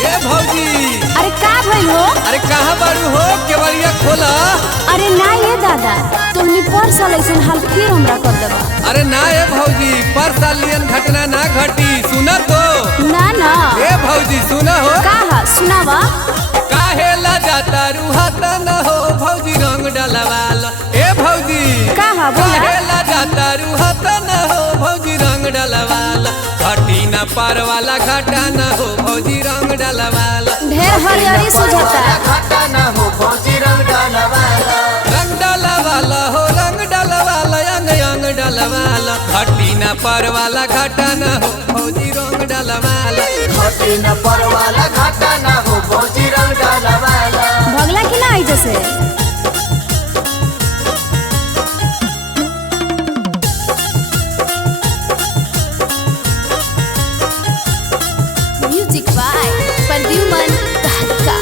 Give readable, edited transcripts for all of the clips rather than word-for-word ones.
ए भौजी। अरे का भइल हो? अरे कहाँ बारू हो? केवड़िया खोला। अरे ना ये दादा, तुमनी पर साल ऐसन हाल फिर हमरा कर देबा। अरे ना ए भौजी, पर सालियन घटना ना घटी, सुना तो। ना ना ए भौजी सुना हो। का सुनावा। काहे ला जाता रुहाता न हो भौजी रंग डलवाल। ए भौजी का बोला? काहे ला जाता रुहाता न हो भौजी रंग डलवाल। घटी न पार वाला घाटा न हो भौजी रंग डलवाल। ढेर हरियरी सुझाता। घाटा न हो भौजी रंग डलवाला। रंग डलवाला हो रंग डलवाला अंग अंग डलवाला। घटी न पार वाला घाटा न हो भौजी रंग डलवाला। घटी न पर वाला घाटा न हो भौजी रंग डलवाला। भगला कि ना आई जैसे। म्यूजिक बाय प्रद्युमन तहलका।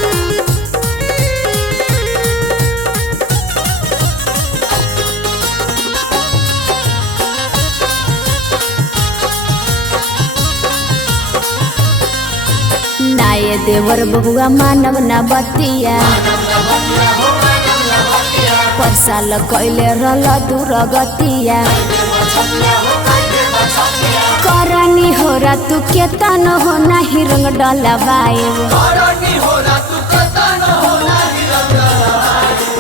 नाये देवर बबुआ मानव ना बतिया। पर साल कैले रल दूर गतिया। करनी हो तू केतन हो नाही रंग डलवाए।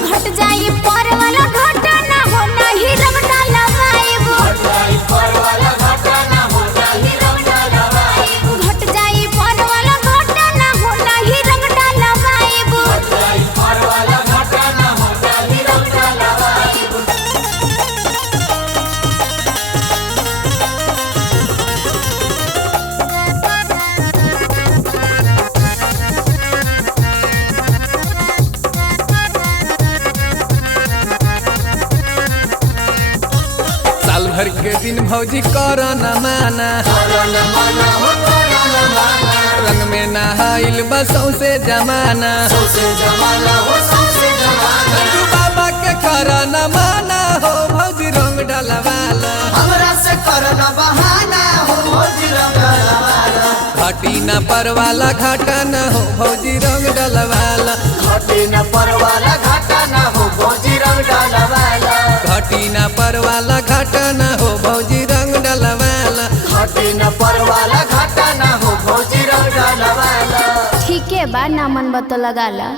घट जाई पर वाला घाटा ना हो नाही रंग डलवाए। घट जाई पर वाला घाटा ना हो नाही रंग डलवाए। साल भर के दिन भौजी कर न माना। रंग में नहाइल बसों से जमाना। नंदू बाबा के कर न माना हो भौजी रंग डलवाला। हमरा से करना बहाना हो भौजी रंग डलवाला। घटी न पर वाला घाटा न हो भौजी रंग डलवाला। घटी न पर वाला घाटा न हो भौजी रंग डलवाला। घटी न पर वाला घाटा न हो भौजी रंग डलवाला। घटी न पर वाला घाटा न हो भौजी रंग डलवाला। ठीक है बा ना मन बत लगाला।